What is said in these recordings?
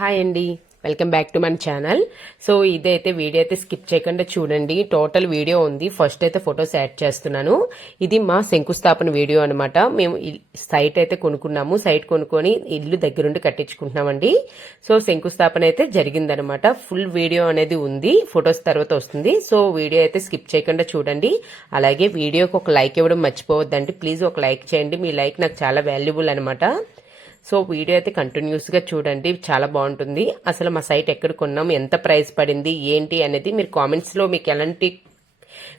Hi అండి, welcome back to మన channel. So ఇదైతే వీడియో అయితే స్కిప్ చేయకుండా చూడండి. టోటల్ వీడియో ఉంది. ఫస్ట్ అయితే ఫొటోస్ యాడ్ చేస్తున్నాను. ఇది మా శంకుస్థాపన వీడియో అనమాట. మేము సైట్ అయితే కొనుక్కున్నాము. సైట్ కొనుక్కొని ఇల్లు దగ్గరుండి కట్టించుకుంటున్నామండి. సో శంకుస్థాపన అయితే జరిగిందనమాట. ఫుల్ వీడియో అనేది ఉంది, ఫొటోస్ తర్వాత వస్తుంది. సో వీడియో అయితే స్కిప్ చేయకుండా చూడండి. అలాగే వీడియోకి ఒక లైక్ ఇవ్వడం మర్చిపోవద్దండి. ప్లీజ్ ఒక లైక్ చేయండి. మీ లైక్ నాకు చాలా వాల్యుబుల్ అనమాట. సో వీడియో అయితే కంటిన్యూస్గా చూడండి, చాలా బాగుంటుంది. అసలు మా సైట్ ఎక్కడ కొన్నాం, ఎంత ప్రైస్ పడింది, ఏంటి అనేది మీరు కామెంట్స్లో మీకు ఎలాంటి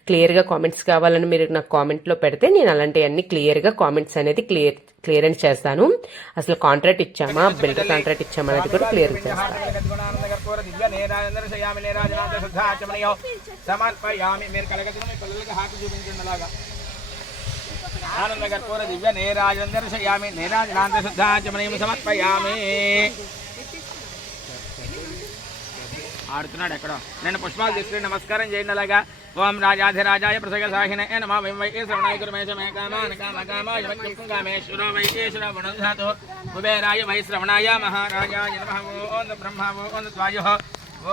క్లియర్గా కామెంట్స్ కావాలని మీరు నాకు కామెంట్లో పెడితే నేను అలాంటివన్నీ క్లియర్గా కామెంట్స్ అనేది క్లియరెన్స్ చేస్తాను. అసలు కాంట్రాక్ట్ ఇచ్చామా, బిల్డర్ కాంట్రాక్ట్ ఇచ్చామా అనేది కూడా క్లియర్గా చేస్తాను. ఆనందకర్పూర దివ్య నీరాజనం దర్శయామి. నీరాజనాంత శుద్ధాచమనీయం సమర్పయామి. ఆడుతున్నాడు ఎక్కడో. నేను పుష్పాలు తీసుకుని నమస్కారం చేయండి. అలాగా ఓం రాజాధిరాజాయ ప్రసగ సాహినే నమః వై శ్రవణాయ గురుమేశమే కామాన్ కామకామాయ వక్యం కామేశ్వరో వైశ్వర గుణధాతో కుబేరాయ వై శ్రవణాయ మహారాజాయ నమః. ఓం బ్రహ్మ ఓం వాయుః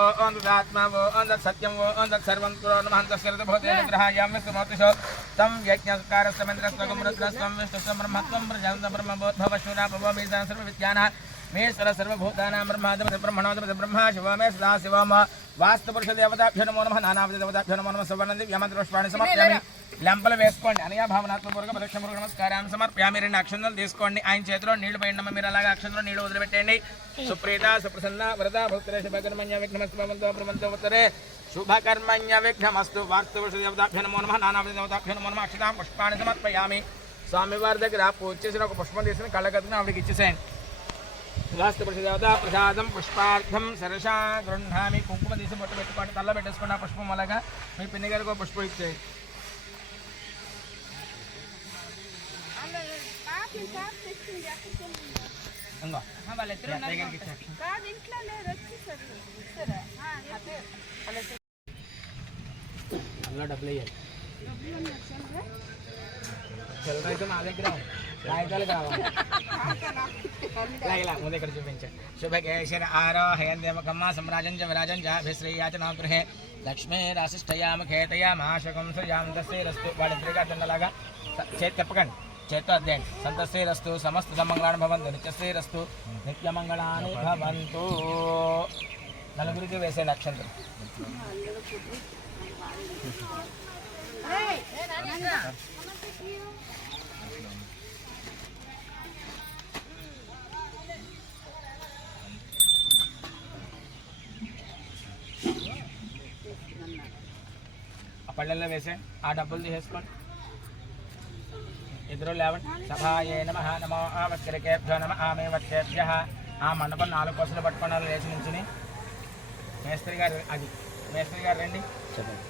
ఓం ఆత్మ ఓం సత్యం ఓం సర్వం నమః. గ్రహాయామ్యో తం యజ్ఞకారస్వమింద్రస్వం విష్ణుస్వం బ్రహ్మత్వం ప్రజాంత బ్రహ్మభూద్భవశ్వరాభవమేధా సర్వవిద్యాన మేశ్వర సర్వభూతానాం బ్రహ్మాదమ బ్రహ్మణోదమ బ్రహ్మ శివమే సదా శివమ. వాస్తుపురుష దేవతాభ్యో నమో నమః. నానావిధ దేవతాభ్యో నమో నమః. సువర్ణ యమంత్రోష్పాణి సమర్పయామి. లెంపలు వేసుకోండి. అనయా భావనాత్మపూర్వక ప్రదక్షిణపూర్వక నమస్కారాన్ని సమర్పయామి. 2 అక్షంతలు తీసుకోండి. ఆయన చేతిలో నీళ్లు పోయండి. మీరు అలాగే అక్షంతలో నీళ్లు వదిలిపెట్టండి. సుప్రీత సుప్రసన్న వరద భక్తులే శుభకర్మణ్య విఘ్నమస్తు భవంతో ప్రమంతో ఉత్తరే శుభకర్మణ్య విఘ్నమస్తు. వాస్తుపురుష దేవతాభ్యో నమో నమః. నానావిధ దేవతాభ్యో నమో నమః. అక్షతాం పుష్పాన్ని సమర్పయామి. స్వామివారి దగ్గర పూజ చేసిన ఒక పుష్పం తీసుకుని కళ్ళకత్తుకుని ఆవిడకి ఇచ్చేసేయండి. వాస్తుపురుష దేవత ప్రసాదం పుష్పార్థం సరసా గృహామి. కుంకుమ తీసి బొట్టు పెట్టుకోండి. తల్ల పెట్టేసుకున్న పుష్పం అలాగా మీ పిన్ని గారికి ఒక పుష్పం ఇచ్చేయండి. అలా డబ్బులు వేయాలి. చిల్లర అయితే నా దగ్గర కాగితాలు కావాలి. ఇలా ముందు ఇక్కడ చూపించండి. శుభకేశ్వర ఆరోహయందేమకమ్మ సమ్రాజం చ విరాజం చాభిశ్రీయాచనా గృహే లక్ష్మీ రాశిష్టయామఖేతయా మాశకం సయాం దశేరస్తు. వాళ్ళిద్దరికీ అర్థంలాగా చేతి తిప్పకండి. చేత్తో అద్దేయండి. సంతశ్రీరస్తు సమస్త సమంగళాన్ని భవంతు. నిత్యశ్రీరస్తు నిత్యమంగళాన్ని భవంతు. నలుగురికి వేసేయండి అక్షంతలు. ఆ పళ్ళల్లో వేసే ఆ డబ్బులు తీసేసుకోండి. ఇద్దరు లేవండి. సభాయే నమః. నమో ఆవత్కరికేభ్యో నమః. ఆమె వత్యేభ్యః. ఆ మండపం 4 కొసలు పట్టుకున్నారు. లేచి నుంచుని మేస్త్రి గారు అది మేస్త్రి గారు రండి. చెప్పండి.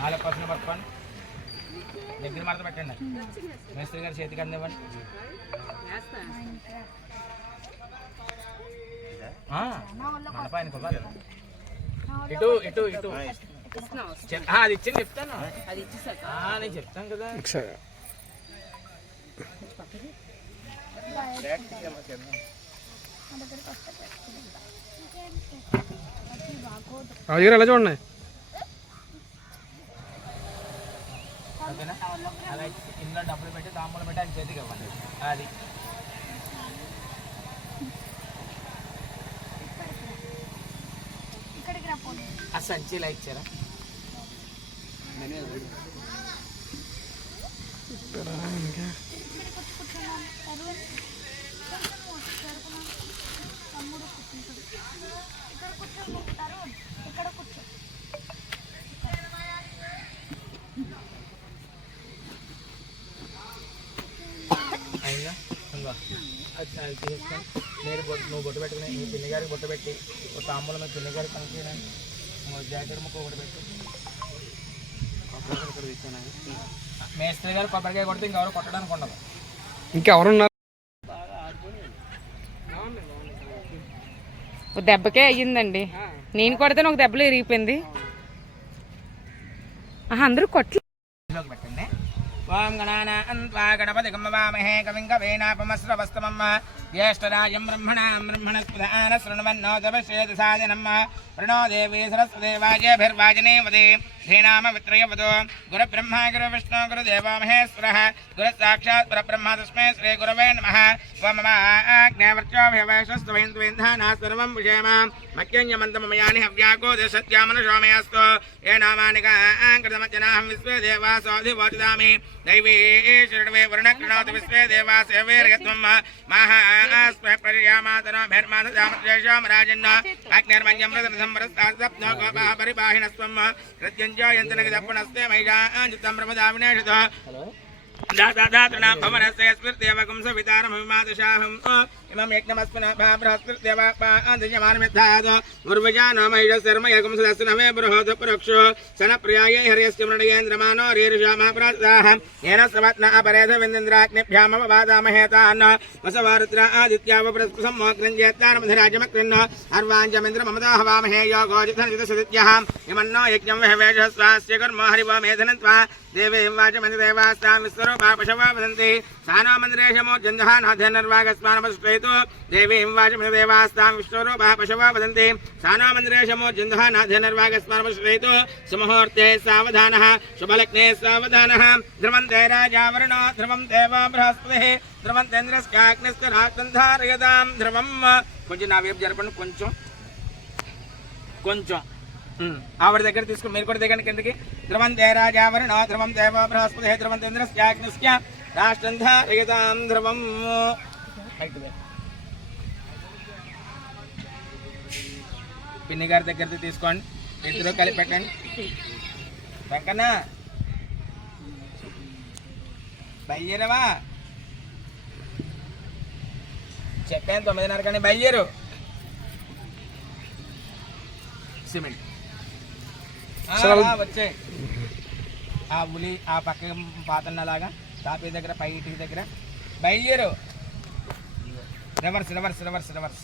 4 కొసలు పట్టుకోండి. దగ్గర మడత పెట్టండి. మేస్త్రి గారు చేతికి అందివ్వండి. మండపానికి ఇవ్వాలి. ఇటు ఇటు ఇటు అది ఇచ్చింది చెప్తాను. నేను చెప్తాను కదా. రాజుగారు ఎలా చూడండి. ఓకేనా? అలా ఇంట్లో డబ్బులు పెట్టి తాంబూలం పెట్టి ఆయన చేతికి ఇవ్వండి. అది ఆ సంచి ఇలా ఇచ్చారా? అయిందా? అది తీసుకొని మీరు నువ్వు బొట్టు పెట్టుకుని మీ పిన్ని గారికి బొట్టు పెట్టి ఒక తాంబూలం మీ పిన్ని గారికి కనుక్కోండి. జాకెట్ ముక్క ఒకటి పెట్టి ఇక్కడ తీసుకున్నాను. మేస్త్రి గారు కొబ్బరికాయ కొడితే ఇంకెవరు కొట్టడానికి ఉండదు. ఇంకెవరున్నారు? దెబ్బకే అయ్యిందండి. నేను కొడితే ఒక దెబ్బలు ఇరిగిపోయింది. అందరూ కొట్ల పెట్టండి. ఓం గణానాన్వా గణపతిగం వామహే కవిం కవీనాపమస్రవస్తమం జ్యేష్ఠరాజం బ్రహ్మణస్పదాన శృణ్వన్నోదవశ్యేదసాదనం ప్రణో దేవీ సరస్వతి వాజేభిర్వాజనేవదే ధీనామ విత్రయవదో గురుబ్రహ్మ గురువిష్ణు గురుదేవో మహేశ్వరः గురుసాక్షాత్ పరబ్రహ్మ తస్మై శ్రీ గురవే నమః ఓం మమాజ్ఞావర్చోభయవైశ్వస్త్వైంద్వేంధానా సర్వం విషేమ మఖ్యంజమంతమయాని హవ్యాగోదే సత్యామనుషోమయాస్తు ఏ నామాని కృతమజ్జనాహం విశ్వే దేవాసోధివోచిదామి దైవీ శరణవే వరుణకృణోతి విశ్వే దేవాసేవేర్యత్వం మహాస్మే పర్యామాతనో భైర్మాతజామత్యేషాం రాజన్న అగ్నిర్మంజం ప్రథమసంవరస్తాసప్నో గోపా పరిపాహినస్వం ప్రత్యంజయంతనగదప్పునస్తే మైషాంజితం బ్రహ్మదావినేషతో దాతృణాం భవనస్య స్మృత్యేవకం సవితారమవిమాదశాహం ఇమం యజ్ఞమస్మిన బృహస్పృత్యేవాదిజమానమిత్థాద్ గుర్వజానో మహిషశర్మయకం సదస్సునమే బృహోద పరోక్షో సనప్రియాయై హర్యస్య మృణయేంద్రమానో రీరుషామః येन सवत्न अपरेध विन्द्राग्निभ्यामववादामहे तान् वसवारुद्र आदित्यावप्रस्पसम्मोक्रञ्जेत्तानमधिराजमकृन् अर्वाञ्जमिन्द्रममदा हवामहे यो गोजितनिजितसदित्यः इमन्नो यज्ञं विहवेश स्वास्य कर्म हरिवो मेधनन्त्वा देवीं वाचमन्देवास्तां विश्वरूपा पशवो वदन्ति सानो मन्दिरेशमो जन्धहानाधेनर्वागस्मानमस्त्रयितो देवीं वाचमन्देवास्तां विश्वरूपा पशवो वदन्ति सानो मन्दिरेशमो जन्धहानाधेनर्वागस्मानमस्त्रयितो सुमुहूर्ते सावधानः शुभलग्ने सावधानः ध्रुवन्ते राजावरुणो ध्रुवं देवो बृहस्पतिः ध्रुवन्तेन्द्रस्याग्निस्कराग्निधारयतां ध्रुवं కొంచెం నా వైపు జరపండి కొంచెం ఆవిడ దగ్గర తీసుకుని మీరు కూడా దగ్గర కిందకి ధ్రువంతే రాజావరుణో ధ్రువం దేవో బృహస్పతిः ధ్రువంతేంద్రస్యాగ్నిస్య రాష్ట్రం ధారయతాం ధ్రువం పిన్ని గారి దగ్గర తీసుకోండి ఇద్దరు కలిపి పెట్టండి వెంకన్న బయలుదేరవా చెప్పాను 9:30 కానీ బయలుదేరు సిమెంట్ వచ్చే ఆ ఉలి ఆ పక్క పాతన్నలాగా తాపీ దగ్గర పై ఇటుకి దగ్గర బయలుదేరు రివర్స్ రివర్స్ రివర్స్ రివర్స్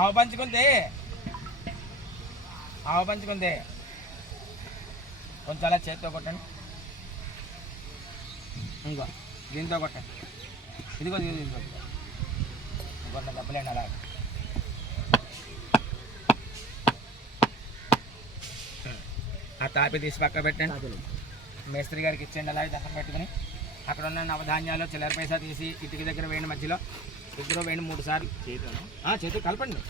ఆవు పంచుకుంది కొంచెం అలా చేతితో కొట్టండి ఇంకో దీంతో కొట్టండి ఇదిగో ఇంకొంత దెబ్బలేండి అలా ఆ తాపి తీసి పక్క పెట్టండి మేస్త్రి గారికి ఇచ్చేయండి అలాగే దండం పెట్టుకుని అక్కడ ఉన్న నవధాన్యాలు చిల్లర పైసా తీసి ఇటుకి దగ్గర వేయండి మధ్యలో ఇద్దరు వేయండి 3 సార్లు చేతి కలపండి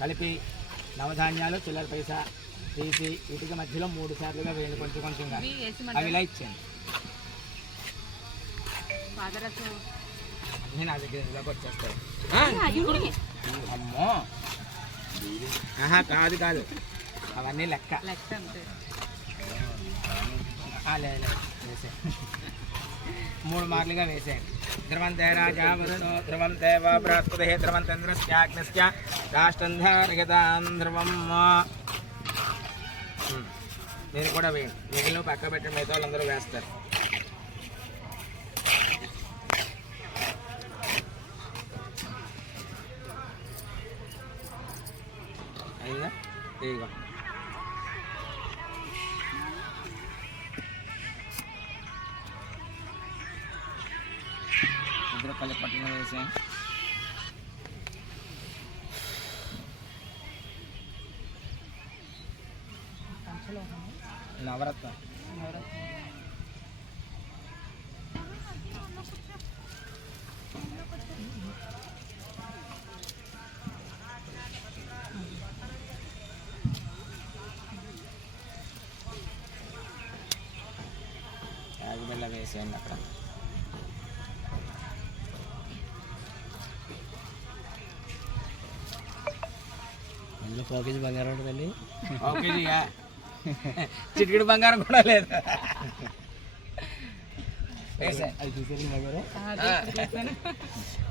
కలిపి నవధాన్యాలు చిల్లర పైసా తీసి ఇటుక మధ్యలో 3 సార్లుగా వేయండి కొంచెంగా అవి ఇలా ఇచ్చేయండి అన్నీ నా దగ్గర ఇలాగ వచ్చేస్తాయి అమ్మో కాదు అవన్నీ లెక్క లేదు వేసే 3 మార్లుగా వేసేయండి ధ్రువంతే రాజావరుణో ధ్రువం దేవ బృహస్పతిः ధ్రువంతేంద్రస్యాగ్నిస్య రాష్ట్రం ధారయతాం ధ్రువం మీరు కూడా వేయండి మిగిలిన పక్క పెట్టి మిగతా వాళ్ళందరూ వేస్తారు అయిందా ఇదిగో ఇద్దరు కలిపి పట్టిన వేసే నవరత్న యాగబెల్ల వేసేయండి అక్కడ అందులో 1 కేజీ బంగారం ఉంటుందండి 1 కేజీయా చిటికెడు బంగారం కూడా లేదు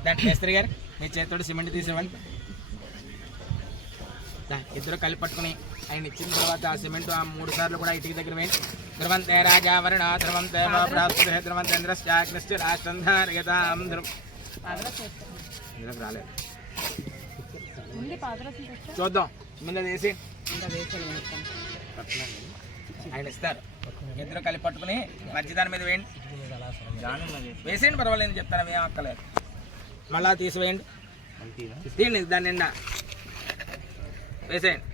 దాంట్లో మేస్త్రి గారు మీ చేతితో సిమెంట్ తీసేవాళ్ళు ఇద్దరు కలిపి పట్టుకుని ఆయన ఇచ్చిన తర్వాత ఆ సిమెంట్ ఆ 3 సార్లు కూడా ఇటుకి దగ్గర వేయండి ధ్రువంతే రాజావరుణ ధ్రువంతే బృహస్పతిः ధ్రువంతేంద్రస్యాగ్నిస్య రాష్ట్రం ధారయతాం ధ్రువం రాలేదు చూద్దాం ముందు వేసి ఆయన ఇస్తారు ఇద్దరు కలిపి పట్టుకుని మధ్య దాని మీద వేయండి. వేసేయండి, పర్వాలేదు, చెప్తాను, ఏం అక్కలేదు. మళ్ళా తీసివేయండి, తీయండి, దాని నిండా వేసేయండి.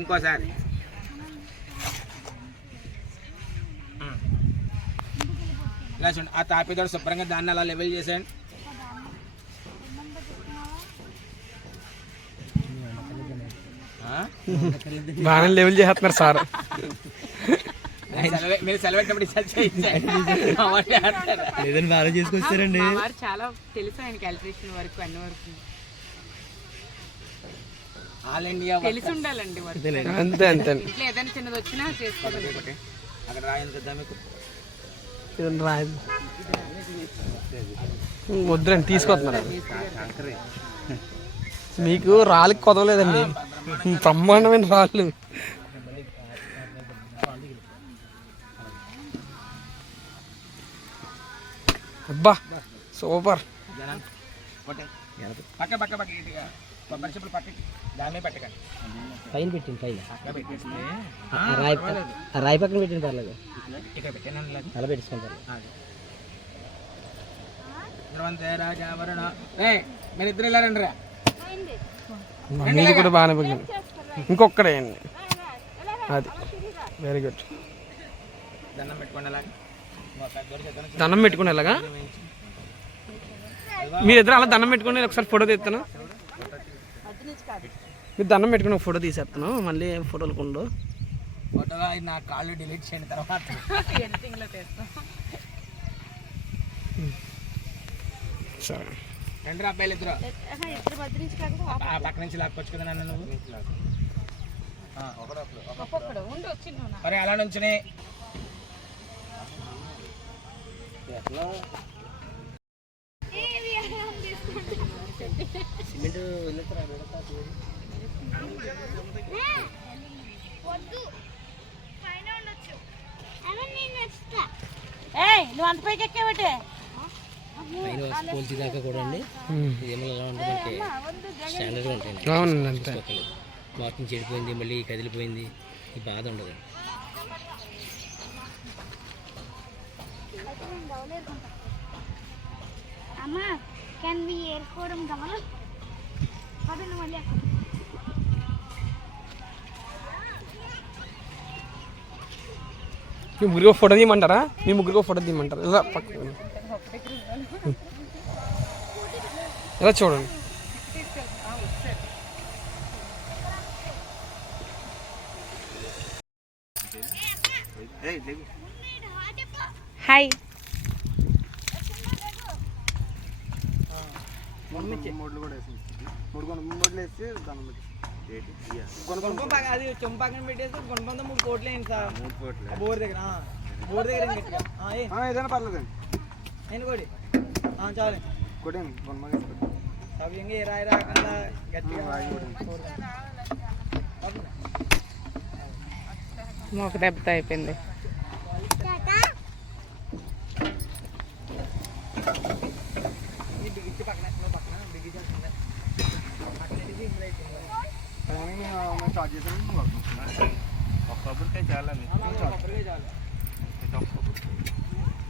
ఇంకోసారి ఇలా చూడండి. ఆ తాపిదోడు శుభ్రంగా దాన్ని అలా లెవెల్ చేసేయండి. బాగా లెవెల్ చేస్తున్నారు సార్. మీరు సెలవెట్టినప్పుడు లేదని బాగా చేసుకొచ్చారండి. మా వారు చాలా తెలుసు ఆయనకి ఎలక్ట్రీషియన్ వరకు అన్ని వరకు ఆల్ ఇండియా తెలిసి ఉండాలండి వర్క్. అంతే అంతే ఇంట్లో ఏదైనా చిన్నది వచ్చినా చేసుకోవాలి. అక్కడ రాయండి కదా మీకు. వద్దురండి, తీసుకొస్తున్నారు. మీకు రాళ్ళకి కొదవలేదండి, బ్రహ్మాండమైన రాళ్ళు. అబ్బా సూపర్. పక్క పక్క పక్క ఇటుగా కొబ్బరి చెప్పులు పక్కకి దాని పెట్టకండి. పైన పెట్టింది, పైన అక్కడ పెట్టేసి రాయి పక్కన పెట్టింది, పర్లేదు, ఇక్కడ పెట్టాను. అలా పెట్టించుకుంటారు. రాజావరణ మీరు ఇద్దరు వెళ్ళారండి రా. మీది కూడా బాగానే పోయింది. ఇంకొక్కడే అండి, అది వెరీ గుడ్. దండం పెట్టుకోండి అలాగే. దండం పెట్టుకుని ఎలాగా మీరిద్దరు అలా దండం పెట్టుకుని ఒకసారి ఫోటో తీస్తాను. మీరు దండం పెట్టుకుని ఒక ఫోటో తీసేస్తాను, మళ్ళీ ఫోటోలు కొండు. ఫోటోగా నా కాళ్ళు డిలీట్ చేయండి తర్వాత. సరే రెండు అబ్బాయిలు ఇద్దరు ఆ పక్క నుంచి లాక్కొచ్చు కదా నన్ను నువ్వు. మరి అలా నుంచుని సిమెంట్ నువ్వు అంత పైకి ఎక్కేవటే పైన పోల్చి దాకా కూడా అండి. ఏమో ఎలా ఉంటుందంటే స్టాండర్డ్గా ఉంటాయి. అవునండి అంతే. వాకింగ్ చెడిపోయింది, మళ్ళీ కదిలిపోయింది, ఈ బాధ ఉండదు. అమ్మా can we ఏరుకోవడం గమనం పదను మళ్ళీ మీ ముగ్గురికి ఫోటో తీయమంటారా? మీ ముగ్గురికి ఫోటో తీయమంటారా? ఇలా పక్క ఇలా చూడండి. హాయ్. అది చంపాకని పెట్టేసి గుణపంతో 3 కోట్లు అయింది సార్. బోర్ దగ్గర బోర్ దగ్గర ఏదైనా పర్లేదండి. ఎన్నుకోడి చాలు కొట్టండి. సవ్యంగా రాయి రాకుండా గట్టిగా ఒక దెబ్బతో అయిపోయింది. బిగించి పక్కన పక్కన బిగించి స్టార్ట్ చేసాను. కొబ్బరికాయ చాలా